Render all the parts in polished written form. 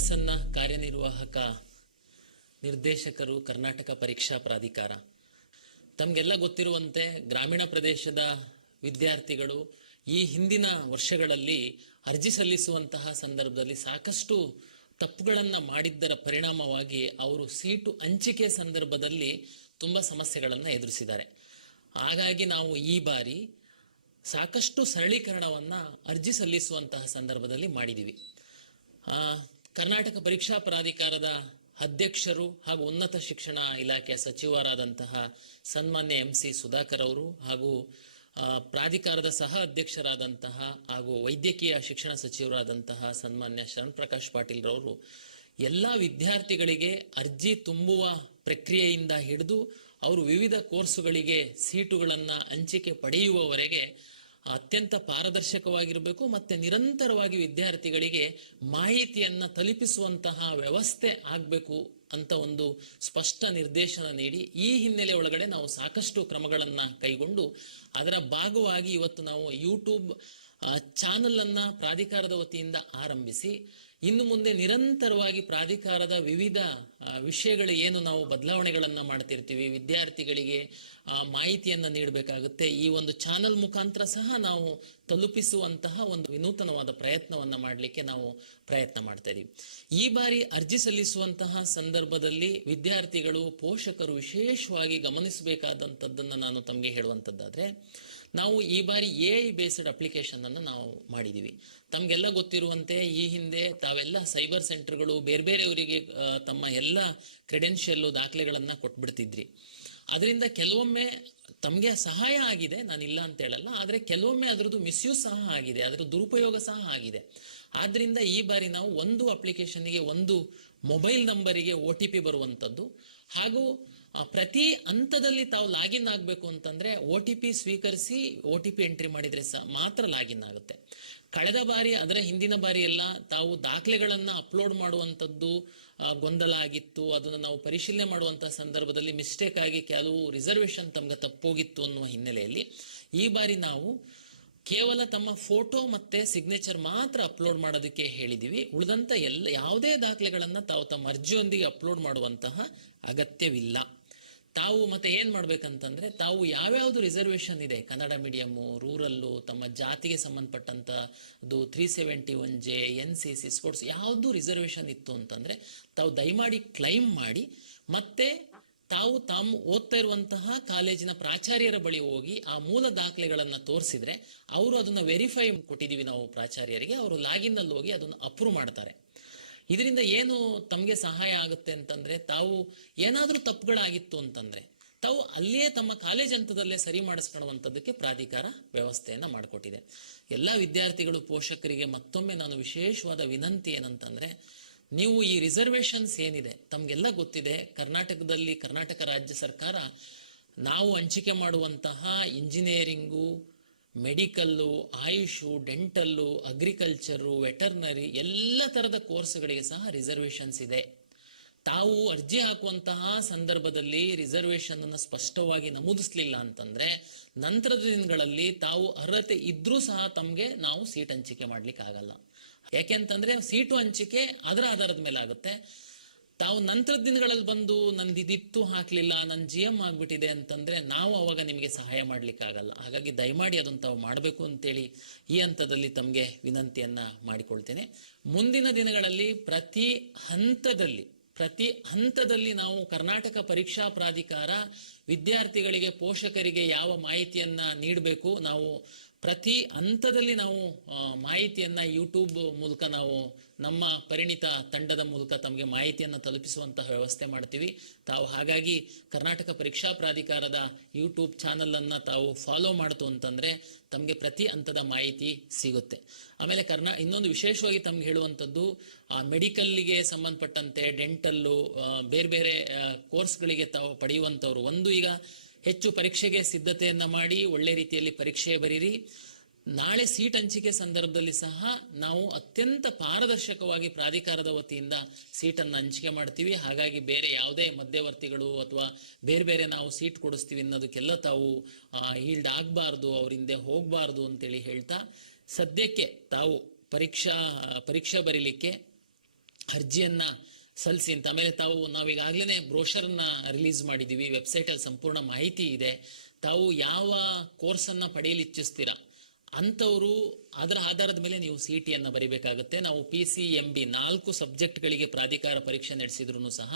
ಪ್ರಸನ್ನ ಕಾರ್ಯನಿರ್ವಾಹಕ ನಿರ್ದೇಶಕರು, ಕರ್ನಾಟಕ ಪರೀಕ್ಷಾ ಪ್ರಾಧಿಕಾರ. ತಮಗೆಲ್ಲ ಗೊತ್ತಿರುವಂತೆ ಗ್ರಾಮೀಣ ಪ್ರದೇಶದ ವಿದ್ಯಾರ್ಥಿಗಳು ಈ ಹಿಂದಿನ ವರ್ಷಗಳಲ್ಲಿ ಅರ್ಜಿ ಸಲ್ಲಿಸುವಂತಹ ಸಂದರ್ಭದಲ್ಲಿ ಸಾಕಷ್ಟು ತಪ್ಪುಗಳನ್ನು ಮಾಡಿದ್ದರ ಪರಿಣಾಮವಾಗಿ ಅವರು ಸೀಟು ಹಂಚಿಕೆ ಸಂದರ್ಭದಲ್ಲಿ ತುಂಬ ಸಮಸ್ಯೆಗಳನ್ನು ಎದುರಿಸಿದ್ದಾರೆ. ಹಾಗಾಗಿ ನಾವು ಈ ಬಾರಿ ಸಾಕಷ್ಟು ಸರಳೀಕರಣವನ್ನು ಅರ್ಜಿ ಸಲ್ಲಿಸುವಂತಹ ಸಂದರ್ಭದಲ್ಲಿ ಮಾಡಿದ್ದೀವಿ. ಕರ್ನಾಟಕ ಪರೀಕ್ಷಾ ಪ್ರಾಧಿಕಾರದ ಅಧ್ಯಕ್ಷರು ಹಾಗೂ ಉನ್ನತ ಶಿಕ್ಷಣ ಇಲಾಖೆಯ ಸಚಿವರಾದಂತಹ ಸನ್ಮಾನ್ಯ MC ಸುಧಾಕರ್ ಅವರು ಹಾಗೂ ಪ್ರಾಧಿಕಾರದ ಸಹ ಅಧ್ಯಕ್ಷರಾದಂತಹ ಹಾಗೂ ವೈದ್ಯಕೀಯ ಶಿಕ್ಷಣ ಸಚಿವರಾದಂತಹ ಸನ್ಮಾನ್ಯ ಶರಣ್ ಪ್ರಕಾಶ್ ಪಾಟೀಲ್ ರವರು ಎಲ್ಲ ವಿದ್ಯಾರ್ಥಿಗಳಿಗೆ ಅರ್ಜಿ ತುಂಬುವ ಪ್ರಕ್ರಿಯೆಯಿಂದ ಹಿಡಿದು ಅವರು ವಿವಿಧ ಕೋರ್ಸುಗಳಿಗೆ ಸೀಟುಗಳನ್ನು ಹಂಚಿಕೆ ಪಡೆಯುವವರೆಗೆ ಅತ್ಯಂತ ಪಾರದರ್ಶಕವಾಗಿರಬೇಕು ಮತ್ತು ನಿರಂತರವಾಗಿ ವಿದ್ಯಾರ್ಥಿಗಳಿಗೆ ಮಾಹಿತಿಯನ್ನು ತಲುಪಿಸುವಂತಹ ವ್ಯವಸ್ಥೆ ಆಗಬೇಕು ಅಂತ ಒಂದು ಸ್ಪಷ್ಟ ನಿರ್ದೇಶನ ನೀಡಿ ಈ ಹಿನ್ನೆಲೆ ಒಳಗಡೆ ನಾವು ಸಾಕಷ್ಟು ಕ್ರಮಗಳನ್ನು ಕೈಗೊಂಡು ಅದರ ಭಾಗವಾಗಿ ಇವತ್ತು ನಾವು ಯೂಟ್ಯೂಬ್ ಚಾನಲನ್ನು ಪ್ರಾಧಿಕಾರದ ವತಿಯಿಂದ ಆರಂಭಿಸಿ ಇನ್ನು ಮುಂದೆ ನಿರಂತರವಾಗಿ ಪ್ರಾಧಿಕಾರದ ವಿವಿಧ ವಿಷಯಗಳು ಏನು ನಾವು ಬದಲಾವಣೆಗಳನ್ನು ಮಾಡ್ತಿರ್ತೀವಿ, ವಿದ್ಯಾರ್ಥಿಗಳಿಗೆ ಮಾಹಿತಿಯನ್ನು ನೀಡಬೇಕಾಗುತ್ತೆ. ಈ ಒಂದು ಚಾನಲ್ ಮುಖಾಂತರ ಸಹ ನಾವು ತಲುಪಿಸುವಂತಹ ಒಂದು ವಿನೂತನವಾದ ಪ್ರಯತ್ನವನ್ನು ಮಾಡಲಿಕ್ಕೆ ನಾವು ಪ್ರಯತ್ನ ಮಾಡ್ತಾ ಇದ್ದೀವಿ. ಈ ಬಾರಿ ಅರ್ಜಿ ಸಲ್ಲಿಸುವಂತಹ ಸಂದರ್ಭದಲ್ಲಿ ವಿದ್ಯಾರ್ಥಿಗಳು, ಪೋಷಕರು ವಿಶೇಷವಾಗಿ ಗಮನಿಸಬೇಕಾದಂಥದ್ದನ್ನು ನಾನು ತಮಗೆ ಹೇಳುವಂಥದ್ದಾದರೆ, ನಾವು ಈ ಬಾರಿ AI ಬೇಸ್ಡ್ ಅಪ್ಲಿಕೇಶನ್ ಅನ್ನು ನಾವು ಮಾಡಿದ್ದೀವಿ. ತಮಗೆಲ್ಲ ಗೊತ್ತಿರುವಂತೆ ಈ ಹಿಂದೆ ತಾವೆಲ್ಲ ಸೈಬರ್ ಸೆಂಟರ್ಗಳು ಬೇರೆ ಬೇರೆಯವರಿಗೆ ತಮ್ಮ ಎಲ್ಲ ಕ್ರೆಡೆನ್ಷಿಯಲ್ಲು ದಾಖಲೆಗಳನ್ನು ಕೊಟ್ಬಿಡ್ತಿದ್ರಿ. ಅದರಿಂದ ಕೆಲವೊಮ್ಮೆ ತಮಗೆ ಸಹಾಯ ಆಗಿದೆ, ನಾನಿಲ್ಲ ಅಂತ ಹೇಳಲ್ಲ, ಆದರೆ ಕೆಲವೊಮ್ಮೆ ಅದರದ್ದು ಮಿಸ್ಯೂಸ್ ಸಹ ಆಗಿದೆ, ಅದರ ದುರುಪಯೋಗ ಸಹ ಆಗಿದೆ. ಆದ್ದರಿಂದ ಈ ಬಾರಿ ನಾವು ಒಂದು ಅಪ್ಲಿಕೇಶನ್ಗೆ ಒಂದು ಮೊಬೈಲ್ ನಂಬರಿಗೆ OTP ಬರುವಂಥದ್ದು ಹಾಗೂ ಪ್ರತಿ ಹಂತದಲ್ಲಿ ತಾವು ಲಾಗಿನ್ ಆಗಬೇಕು ಅಂತಂದರೆ OTP ಸ್ವೀಕರಿಸಿ OTP ಎಂಟ್ರಿ ಮಾಡಿದರೆ ಸಹ ಮಾತ್ರ ಲಾಗಿನ್ ಆಗುತ್ತೆ. ಕಳೆದ ಬಾರಿ ಅದರ ಹಿಂದಿನ ಬಾರಿ ಎಲ್ಲ ತಾವು ದಾಖಲೆಗಳನ್ನು ಅಪ್ಲೋಡ್ ಮಾಡುವಂಥದ್ದು ಗೊಂದಲ ಆಗಿತ್ತು. ಅದನ್ನು ನಾವು ಪರಿಶೀಲನೆ ಮಾಡುವಂಥ ಸಂದರ್ಭದಲ್ಲಿ ಮಿಸ್ಟೇಕ್ ಆಗಿ ಕೆಲವು ರಿಸರ್ವೇಷನ್ ತಮಗೆ ತಪ್ಪೋಗಿತ್ತು ಅನ್ನುವ ಹಿನ್ನೆಲೆಯಲ್ಲಿ ಈ ಬಾರಿ ನಾವು ಕೇವಲ ತಮ್ಮ ಫೋಟೋ ಮತ್ತು ಸಿಗ್ನೇಚರ್ ಮಾತ್ರ ಅಪ್ಲೋಡ್ ಮಾಡೋದಕ್ಕೆ ಹೇಳಿದ್ದೀವಿ. ಉಳಿದಂಥ ಯಾವುದೇ ದಾಖಲೆಗಳನ್ನು ತಾವು ತಮ್ಮ ಅರ್ಜಿಯೊಂದಿಗೆ ಅಪ್ಲೋಡ್ ಮಾಡುವಂತಹ ಅಗತ್ಯವಿಲ್ಲ. ತಾವು ಮತ್ತೆ ಏನು ಮಾಡಬೇಕಂತಂದರೆ, ತಾವು ಯಾವ್ಯಾವುದು ರಿಸರ್ವೇಷನ್ ಇದೆ, ಕನ್ನಡ ಮೀಡಿಯಮ್ಮು, ರೂರಲ್ಲು, ತಮ್ಮ ಜಾತಿಗೆ ಸಂಬಂಧಪಟ್ಟಂಥದ್ದು 371J, NCC, ಸ್ಪೋರ್ಟ್ಸ್ ಯಾವುದು ರಿಸರ್ವೇಷನ್ ಇತ್ತು ಅಂತಂದರೆ ತಾವು ದಯಮಾಡಿ ಕ್ಲೈಮ್ ಮಾಡಿ ಮತ್ತೆ ತಾವು ಓದ್ತಾ ಇರುವಂತಹ ಕಾಲೇಜಿನ ಪ್ರಾಚಾರ್ಯರ ಬಳಿ ಹೋಗಿ ಆ ಮೂಲ ದಾಖಲೆಗಳನ್ನು ತೋರಿಸಿದ್ರೆ ಅವರು ಅದನ್ನು ವೆರಿಫೈ ಕೊಟ್ಟಿದ್ದೀವಿ ನಾವು ಪ್ರಾಚಾರ್ಯರಿಗೆ, ಅವರು ಲಾಗಿನ್ನಲ್ಲಿ ಹೋಗಿ ಅದನ್ನು ಅಪ್ರೂವ್ ಮಾಡ್ತಾರೆ. ಇದರಿಂದ ಏನು ತಮಗೆ ಸಹಾಯ ಆಗುತ್ತೆ ಅಂತಂದರೆ, ತಾವು ಏನಾದರೂ ತಪ್ಪುಗಳಾಗಿತ್ತು ಅಂತಂದರೆ ತಾವು ಅಲ್ಲಿಯೇ ತಮ್ಮ ಕಾಲೇಜ್ ಹಂತದಲ್ಲೇ ಸರಿ ಮಾಡಿಸ್ಕೊಳ್ಳುವಂಥದ್ದಕ್ಕೆ ಪ್ರಾಧಿಕಾರ ವ್ಯವಸ್ಥೆಯನ್ನು ಮಾಡಿಕೊಟ್ಟಿದೆ. ಎಲ್ಲ ವಿದ್ಯಾರ್ಥಿಗಳು, ಪೋಷಕರಿಗೆ ಮತ್ತೊಮ್ಮೆ ನಾನು ವಿಶೇಷವಾದ ವಿನಂತಿ ಏನಂತಂದರೆ, ನೀವು ಈ ರಿಸರ್ವೇಷನ್ಸ್ ಏನಿದೆ ತಮಗೆಲ್ಲ ಗೊತ್ತಿದೆ. ಕರ್ನಾಟಕದಲ್ಲಿ ಕರ್ನಾಟಕ ರಾಜ್ಯ ಸರ್ಕಾರ ನಾವು ಹಂಚಿಕೆ ಮಾಡುವಂತಹ engineering, medical, AYUSH, dental, agriculture, veterinary ಎಲ್ಲ ಥರದ ಕೋರ್ಸ್ಗಳಿಗೆ ಸಹ ರಿಸರ್ವೇಷನ್ಸ್ ಇದೆ. ತಾವು ಅರ್ಜಿ ಹಾಕುವಂತಹ ಸಂದರ್ಭದಲ್ಲಿ ರಿಸರ್ವೇಷನನ್ನು ಸ್ಪಷ್ಟವಾಗಿ ನಮೂದಿಸಲಿಲ್ಲ ಅಂತಂದರೆ ನಂತರದ ದಿನಗಳಲ್ಲಿ ತಾವು ಅರ್ಹತೆ ಇದ್ದರೂ ಸಹ ತಮಗೆ ನಾವು ಸೀಟ್ ಹಂಚಿಕೆ ಮಾಡಲಿಕ್ಕೆ ಆಗಲ್ಲ. ಯಾಕೆಂತಂದರೆ ಸೀಟು ಹಂಚಿಕೆ ಅದರ ಆಧಾರದ ಮೇಲೆ ಆಗುತ್ತೆ. ತಾವು ನಂತರದ ದಿನಗಳಲ್ಲಿ ಬಂದು ನಂದು ಇದಿತ್ತು ಹಾಕಲಿಲ್ಲ, ನನ್ನ GM ಆಗಿಬಿಟ್ಟಿದೆ ಅಂತಂದರೆ ನಾವು ಅವಾಗ ನಿಮಗೆ ಸಹಾಯ ಮಾಡಲಿಕ್ಕಾಗಲ್ಲ. ಹಾಗಾಗಿ ದಯಮಾಡಿ ಅದನ್ನು ತಾವು ಮಾಡಬೇಕು ಅಂತೇಳಿ ಈ ಹಂತದಲ್ಲಿ ತಮಗೆ ವಿನಂತಿಯನ್ನು ಮಾಡಿಕೊಳ್ತೇನೆ. ಮುಂದಿನ ದಿನಗಳಲ್ಲಿ ಪ್ರತಿ ಹಂತದಲ್ಲಿ ನಾವು ಕರ್ನಾಟಕ ಪರೀಕ್ಷಾ ಪ್ರಾಧಿಕಾರ ವಿದ್ಯಾರ್ಥಿಗಳಿಗೆ, ಪೋಷಕರಿಗೆ ಯಾವ ಮಾಹಿತಿಯನ್ನು ನೀಡಬೇಕು, ನಾವು ಪ್ರತಿ ಹಂತದಲ್ಲಿ ನಾವು ಮಾಹಿತಿಯನ್ನು ಯೂಟ್ಯೂಬ್ ಮೂಲಕ ನಾವು ನಮ್ಮ ಪರಿಣಿತ ತಂಡದ ಮೂಲಕ ತಮಗೆ ಮಾಹಿತಿಯನ್ನು ತಲುಪಿಸುವಂತಹ ವ್ಯವಸ್ಥೆ ಮಾಡ್ತೀವಿ. ತಾವು ಹಾಗಾಗಿ ಕರ್ನಾಟಕ ಪರೀಕ್ಷಾ ಪ್ರಾಧಿಕಾರದ ಯೂಟ್ಯೂಬ್ ಚಾನಲನ್ನು ತಾವು ಫಾಲೋ ಮಾಡ್ತು ಅಂತಂದರೆ ತಮಗೆ ಪ್ರತಿ ಹಂತದ ಮಾಹಿತಿ ಸಿಗುತ್ತೆ. ಆಮೇಲೆ ಇನ್ನೊಂದು ವಿಶೇಷವಾಗಿ ತಮ್ಗೆ ಹೇಳುವಂಥದ್ದು, ಮೆಡಿಕಲ್ಗೆ ಸಂಬಂಧಪಟ್ಟಂತೆ, ಡೆಂಟಲ್ಲು, ಬೇರೆ ಬೇರೆ ಕೋರ್ಸ್ಗಳಿಗೆ ತಾವು ಪಡೆಯುವಂಥವ್ರು ಈಗ ಹೆಚ್ಚು ಪರೀಕ್ಷೆಗೆ ಸಿದ್ಧತೆಯನ್ನು ಮಾಡಿ ಒಳ್ಳೆ ರೀತಿಯಲ್ಲಿ ಪರೀಕ್ಷೆ ಬರೀರಿ. ನಾಳೆ ಸೀಟ್ ಹಂಚಿಕೆ ಸಂದರ್ಭದಲ್ಲಿ ಸಹ ನಾವು ಅತ್ಯಂತ ಪಾರದರ್ಶಕವಾಗಿ ಪ್ರಾಧಿಕಾರದ ವತಿಯಿಂದ ಸೀಟನ್ನು ಹಂಚಿಕೆ ಮಾಡ್ತೀವಿ. ಹಾಗಾಗಿ ಬೇರೆ ಯಾವುದೇ ಮಧ್ಯವರ್ತಿಗಳು ಅಥವಾ ಬೇರೆ ಬೇರೆ ನಾವು ಸೀಟ್ ಕೊಡಿಸ್ತೀವಿ ಅನ್ನೋದಕ್ಕೆಲ್ಲ ತಾವು ಈಲ್ಡ್ ಆಗಬಾರ್ದು, ಅವರಿಂದೆ ಹೋಗಬಾರ್ದು ಅಂತೇಳಿ ಹೇಳ್ತಾ, ಸದ್ಯಕ್ಕೆ ತಾವು ಪರೀಕ್ಷೆ ಬರೀಲಿಕ್ಕೆ ಅರ್ಜಿಯನ್ನು ಸಲ್ಲಿಸಿ ಅಂತ. ಆಮೇಲೆ ನಾವೀಗಾಗಲೇ ಬ್ರೋಷರ್ನ ರಿಲೀಸ್ ಮಾಡಿದ್ದೀವಿ, ವೆಬ್ಸೈಟಲ್ಲಿ ಸಂಪೂರ್ಣ ಮಾಹಿತಿ ಇದೆ. ತಾವು ಯಾವ ಕೋರ್ಸನ್ನು ಪಡೆಯಲು ಇಚ್ಛಿಸ್ತೀರಾ ಅಂಥವರು ಅದರ ಆಧಾರದ ಮೇಲೆ ನೀವು CET ಬರೀಬೇಕಾಗುತ್ತೆ. ನಾವು PCMB 4 ಸಬ್ಜೆಕ್ಟ್ಗಳಿಗೆ ಪ್ರಾಧಿಕಾರ ಪರೀಕ್ಷೆ ನಡೆಸಿದ್ರು ಸಹ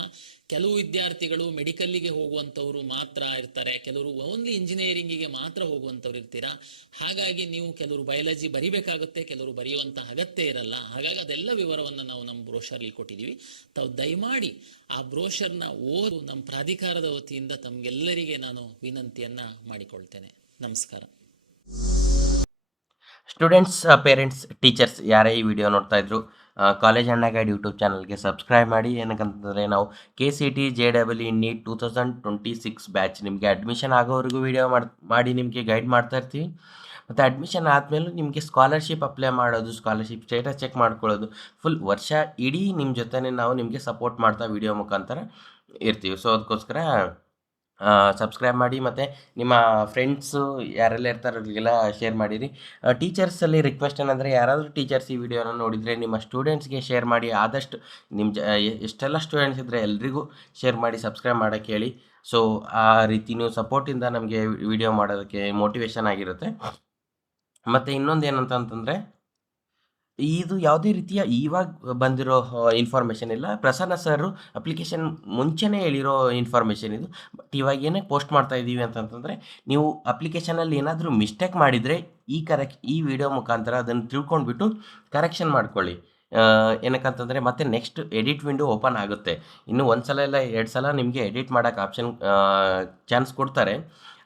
ಕೆಲವು ವಿದ್ಯಾರ್ಥಿಗಳು ಮೆಡಿಕಲ್ಲಿಗೆ ಹೋಗುವಂಥವ್ರು ಮಾತ್ರ ಇರ್ತಾರೆ, ಕೆಲವರು ಓನ್ಲಿ ಇಂಜಿನಿಯರಿಂಗಿಗೆ ಮಾತ್ರ ಹೋಗುವಂಥವ್ರು ಇರ್ತೀರಾ. ಹಾಗಾಗಿ ನೀವು ಕೆಲವರು ಬಯಾಲಜಿ ಬರಿಬೇಕಾಗುತ್ತೆ, ಕೆಲವರು ಬರೆಯುವಂಥ ಅಗತ್ಯ ಇರಲ್ಲ. ಹಾಗಾಗಿ ಅದೆಲ್ಲ ವಿವರವನ್ನು ನಾವು ನಮ್ಮ ಬ್ರೋಷರ್ಲಿ ಕೊಟ್ಟಿದ್ದೀವಿ. ತಾವು ದಯಮಾಡಿ ಆ ಬ್ರೋಷರ್ನ ಓದು ನಮ್ಮ ಪ್ರಾಧಿಕಾರದ ವತಿಯಿಂದ ತಮಗೆಲ್ಲರಿಗೆ ನಾನು ವಿನಂತಿಯನ್ನು ಮಾಡಿಕೊಳ್ತೇನೆ. ನಮಸ್ಕಾರ. ಸ್ಟೂಡೆಂಟ್ಸ್, ಪೇರೆಂಟ್ಸ್, ಟೀಚರ್ಸ್ ಯಾರೇ ಈ ವಿಡಿಯೋ ನೋಡ್ತಾ ಇದ್ರು, ಕಾಲೇಜ್ ಅಣ್ಣ ಗೈಡ್ ಯೂಟ್ಯೂಬ್ ಚಾನಲ್ಗೆ ಸಬ್ಸ್ಕ್ರೈಬ್ ಮಾಡಿ. ಏನಕ್ಕಂತಂದರೆ ನಾವು KCET JEE NEET 2026 ಬ್ಯಾಚ್ ನಿಮಗೆ ಅಡ್ಮಿಷನ್ ಆಗೋವರೆಗೂ ವಿಡಿಯೋ ಮಾಡಿ ನಿಮಗೆ ಗೈಡ್ ಮಾಡ್ತಾ ಇರ್ತೀವಿ. ಮತ್ತು ಅಡ್ಮಿಷನ್ ಆದಮೇಲೂ ನಿಮಗೆ ಸ್ಕಾಲರ್ಶಿಪ್ ಅಪ್ಲೈ ಮಾಡೋದು, ಸ್ಕಾಲರ್ಶಿಪ್ ಸ್ಟೇಟಸ್ ಚೆಕ್ ಮಾಡ್ಕೊಳ್ಳೋದು, ಫುಲ್ ವರ್ಷ ಇಡೀ ನಿಮ್ಮ ಜೊತೆನೇ ನಾವು ನಿಮಗೆ ಸಪೋರ್ಟ್ ಮಾಡ್ತಾ ವಿಡಿಯೋ ಮುಖಾಂತರ ಇರ್ತೀವಿ. ಸೊ ಅದಕ್ಕೋಸ್ಕರ ಸಬ್ಸ್ಕ್ರೈಬ್ ಮಾಡಿ ಮತ್ತು ನಿಮ್ಮ ಫ್ರೆಂಡ್ಸು ಯಾರೆಲ್ಲ ಇರ್ತಾರೆ ಅವ್ರಿಗೆಲ್ಲ ಶೇರ್ ಮಾಡಿರಿ. ಟೀಚರ್ಸಲ್ಲಿ ರಿಕ್ವೆಸ್ಟ್ ಏನಂದರೆ, ಯಾರಾದರೂ ಟೀಚರ್ಸ್ ಈ ವಿಡಿಯೋನ ನೋಡಿದರೆ ನಿಮ್ಮ ಸ್ಟೂಡೆಂಟ್ಸ್ಗೆ ಶೇರ್ ಮಾಡಿ. ಆದಷ್ಟು ನಿಮ್ಮ ಎಷ್ಟೆಲ್ಲ ಸ್ಟೂಡೆಂಟ್ಸ್ ಇದ್ದರೆ ಎಲ್ರಿಗೂ ಶೇರ್ ಮಾಡಿ, ಸಬ್ಸ್ಕ್ರೈಬ್ ಮಾಡೋಕ್ಕೆ ಹೇಳಿ. ಸೊ ಆ ರೀತಿ ನೀವು ಸಪೋರ್ಟಿಂದ ನಮಗೆ ವಿಡಿಯೋ ಮಾಡೋದಕ್ಕೆ ಮೋಟಿವೇಶನ್ ಆಗಿರುತ್ತೆ. ಮತ್ತು ಇನ್ನೊಂದು ಏನಂತಂದರೆ, ಇದು ಯಾವುದೇ ರೀತಿಯ ಇವಾಗ ಬಂದಿರೋ ಇನ್ಫಾರ್ಮೇಷನ್ ಇಲ್ಲ. ಪ್ರಸನ್ನ ಸರ್ ಅಪ್ಲಿಕೇಶನ್ ಮುಂಚೆನೇ ಹೇಳಿರೋ ಇನ್ಫಾರ್ಮೇಷನ್ ಇದು. ಬಟ್ ಇವಾಗ ಏನಕ್ಕೆ ಪೋಸ್ಟ್ ಮಾಡ್ತಾ ಇದ್ದೀವಿ ಅಂತಂತಂದರೆ, ನೀವು ಅಪ್ಲಿಕೇಶನಲ್ಲಿ ಏನಾದರೂ ಮಿಸ್ಟೇಕ್ ಮಾಡಿದರೆ ಈ ವಿಡಿಯೋ ಮುಖಾಂತರ ಅದನ್ನು ತಿಳ್ಕೊಂಡ್ಬಿಟ್ಟು ಕರೆಕ್ಷನ್ ಮಾಡ್ಕೊಳ್ಳಿ. ಏನಕ್ಕಂತಂದರೆ ಮತ್ತೆ ನೆಕ್ಸ್ಟ್ ಎಡಿಟ್ ವಿಂಡೋ ಓಪನ್ ಆಗುತ್ತೆ. ಇನ್ನು ಒಂದು ಸಲ ಇಲ್ಲ 2 ಸಲ ನಿಮಗೆ ಎಡಿಟ್ ಮಾಡೋಕ್ಕೆ ಆಪ್ಷನ್ ಚಾನ್ಸ್ ಕೊಡ್ತಾರೆ.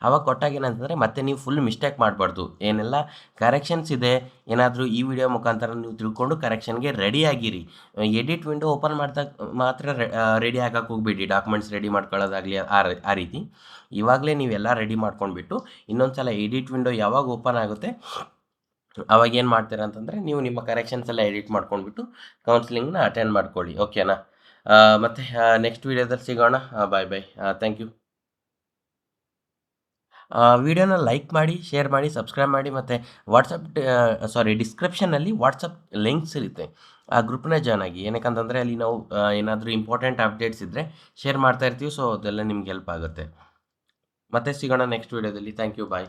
ಆವಾಗ ಕೊಟ್ಟಾಗ ಏನಂತಂದರೆ ಮತ್ತೆ ನೀವು ಫುಲ್ ಮಿಸ್ಟೇಕ್ ಮಾಡಬಾರ್ದು. ಏನೆಲ್ಲ ಕರೆಕ್ಷನ್ಸ್ ಇದೆ ಏನಾದರೂ ಈ ವಿಡಿಯೋ ಮುಖಾಂತರ ನೀವು ತಿಳ್ಕೊಂಡು ಕರೆಕ್ಷನ್ಗೆ ರೆಡಿ ಆಗಿರಿ. ಎಡಿಟ್ ವಿಂಡೋ ಓಪನ್ ಮಾಡಿದಾಗ ಮಾತ್ರ ರೆಡಿ ಆಗಕ್ಕೆ ಹೋಗ್ಬೇಡಿ. ಡಾಕ್ಯುಮೆಂಟ್ಸ್ ರೆಡಿ ಮಾಡ್ಕೊಳ್ಳೋದಾಗಲಿ ಆ ರೀತಿ ಇವಾಗಲೇ ನೀವೆಲ್ಲ ರೆಡಿ ಮಾಡ್ಕೊಂಡ್ಬಿಟ್ಟು ಇನ್ನೊಂದು ಸಲ ಎಡಿಟ್ ವಿಂಡೋ ಯಾವಾಗ ಓಪನ್ ಆಗುತ್ತೆ ಅವಾಗ ಏನು ಮಾಡ್ತೀರಾ ಅಂತಂದರೆ, ನೀವು ನಿಮ್ಮ ಕರೆಕ್ಷನ್ಸ್ ಎಲ್ಲ ಎಡಿಟ್ ಮಾಡ್ಕೊಂಡ್ಬಿಟ್ಟು ಕೌನ್ಸಿಲಿಂಗ್ನ ಅಟೆಂಡ್ ಮಾಡ್ಕೊಳ್ಳಿ. ಓಕೆನಾ? ಮತ್ತು ನೆಕ್ಸ್ಟ್ ವೀಡಿಯೋದಲ್ಲಿ ಸಿಗೋಣ. Bye bye. Thank you. ವಿಡಿಯೋನ ಲೈಕ್ ಮಾಡಿ, ಶೇರ್ ಮಾಡಿ, ಸಬ್ಸ್ಕ್ರೈಬ್ ಮಾಡಿ. ಮತ್ತು ಡಿಸ್ಕ್ರಿಪ್ಷನಲ್ಲಿ ವಾಟ್ಸಪ್ ಲಿಂಕ್ಸ್ ಇರುತ್ತೆ, ಆ ಗ್ರೂಪ್ನ ಜಾಯ್ನ್ ಆಗಿ. ಏನಕ್ಕಂತಂದರೆ ಅಲ್ಲಿ ನಾವು ಏನಾದರೂ ಇಂಪಾರ್ಟೆಂಟ್ ಅಪ್ಡೇಟ್ಸ್ ಇದ್ದರೆ ಶೇರ್ ಮಾಡ್ತಾ ಇರ್ತೀವಿ. ಸೊ ಅದೆಲ್ಲ ನಿಮ್ಗೆ ಹೆಲ್ಪ್ ಆಗುತ್ತೆ. ಮತ್ತೆ ಸಿಗೋಣ ನೆಕ್ಸ್ಟ್ ವೀಡಿಯೋದಲ್ಲಿ. Thank you. ಬಾಯ್.